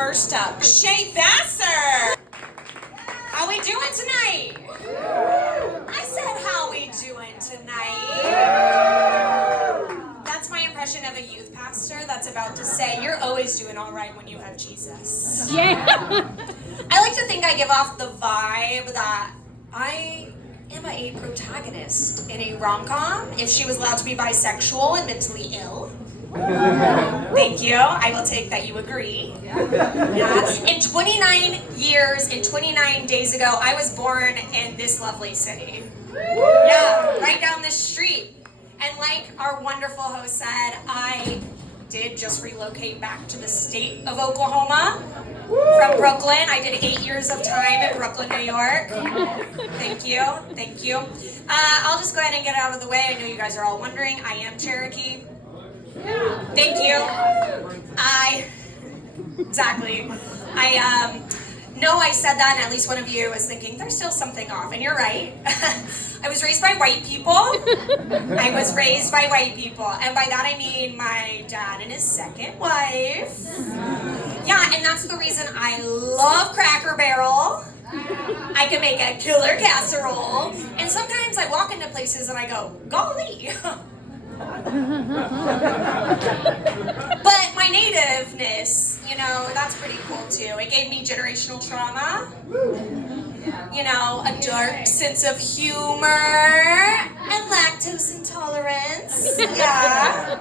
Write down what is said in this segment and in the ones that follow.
First up, Shea Vassar. How we doing tonight? I said, how we doing tonight? That's my impression of a youth pastor that's about to say, you're always doing all right when you have Jesus. Yeah. I like to think I give off the vibe that I am a protagonist in a rom-com if she was allowed to be bisexual and mentally ill. Thank you. I will take that you agree. Yeah. In 29 years, in 29 days ago, I was born in this lovely city. Yeah, right down this street. And like our wonderful host said, I did just relocate back to the state of Oklahoma from Brooklyn. I did 8 years of time in Brooklyn, New York. Thank you. Thank you. I'll just go ahead and get it out of the way. I know you guys are all wondering. I am Cherokee. Thank you. Exactly. No, I said that, and at least one of you was thinking, there's still something off, and you're right. I was raised by white people. I was raised by white people, and by that I mean my dad and his second wife. Yeah, and that's the reason I love Cracker Barrel. I can make a killer casserole, and sometimes I walk into places and I go, golly. But my nativeness, that's pretty cool too. It gave me generational trauma, a dark sense of humor, and lactose intolerance. Yeah.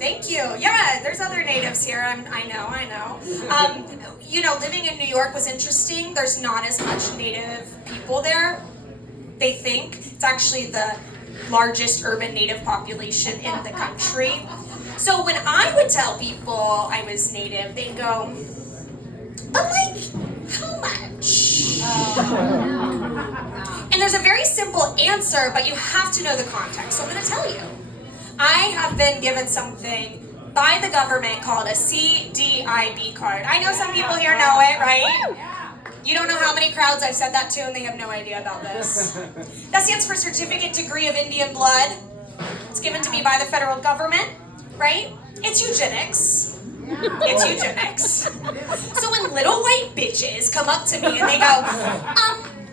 Thank you. Yeah, there's other natives here. I know. Living in New York was interesting. There's not as much native people there. They think it's actually the largest urban native population in the country. So when I would tell people I was native, they'd go, but how much? And there's a very simple answer, but you have to know the context. So I'm going to tell you. I have been given something by the government called a CDIB card. I know some people here know it, right? You don't know how many crowds I've said that to, and they have no idea about this. That stands for Certificate Degree of Indian Blood. It's given to me by the federal government, right? It's eugenics. It's eugenics. So when little white bitches come up to me and they go,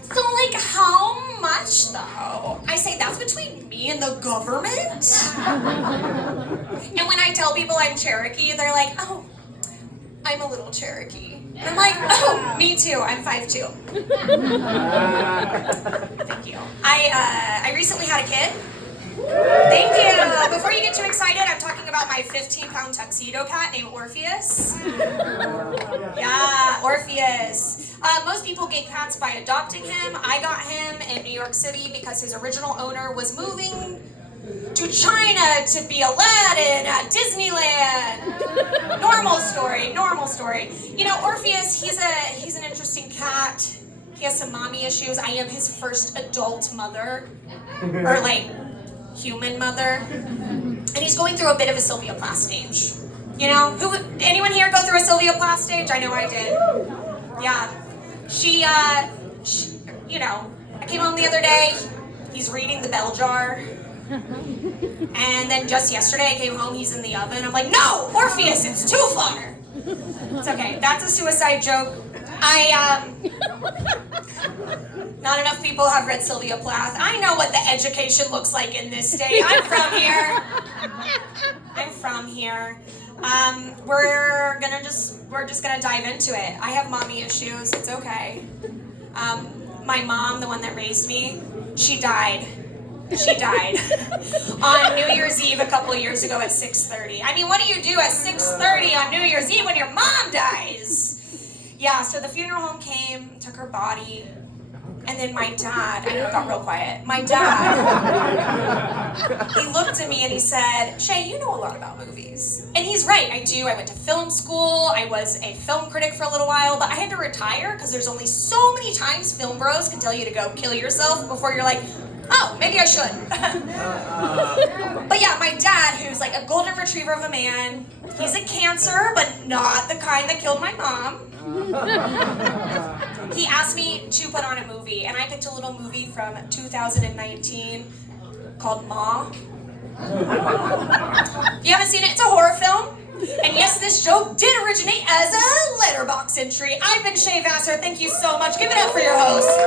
so how much though? I say, that's between me and the government. And when I tell people I'm Cherokee, they're like, oh, I'm a little Cherokee. And I'm like, oh, me too. I'm 5'2". Thank you. I recently had a kid. Thank you. Before you get too excited, I'm talking about my 15-pound tuxedo cat named Orpheus. Yeah, Orpheus. Most people get cats by adopting him. I got him in New York City because his original owner was moving to China to be Aladdin at Disneyland. Normal story. Orpheus, he's an interesting cat. He has some mommy issues. I am his first adult mother, or human mother. And he's going through a bit of a Sylvia-Plath stage. Anyone here go through a Sylvia-Plath stage? I know I did. Yeah. She, I came home the other day, he's reading the bell jar. And then just yesterday I came home, he's in the oven. I'm like, no, Orpheus, it's too far. It's okay, that's a suicide joke. Not enough people have read Sylvia Plath. I know what the education looks like in this state. I'm from here. We're just gonna dive into it. I have mommy issues, it's okay. My mom, the one that raised me, she died on New Year's Eve a couple of years ago at 6:30. I mean, what do you do at 6:30 on New Year's Eve when your mom dies? Yeah, so the funeral home came, took her body, and then my dad, I know it got real quiet, my dad, he looked at me and he said, Shea, you know a lot about movies. And he's right, I do. I went to film school, I was a film critic for a little while, but I had to retire because there's only so many times film bros can tell you to go kill yourself before you're like, oh, maybe I should. But yeah, my dad, who's like a golden retriever of a man, he's a cancer, but not the kind that killed my mom. He asked me to put on a movie, and I picked a little movie from 2019 called Ma. If you haven't seen it, it's a horror film. And yes, this joke did originate as a letterbox entry. I've been Shea Vassar. Thank you so much. Give it up for your host.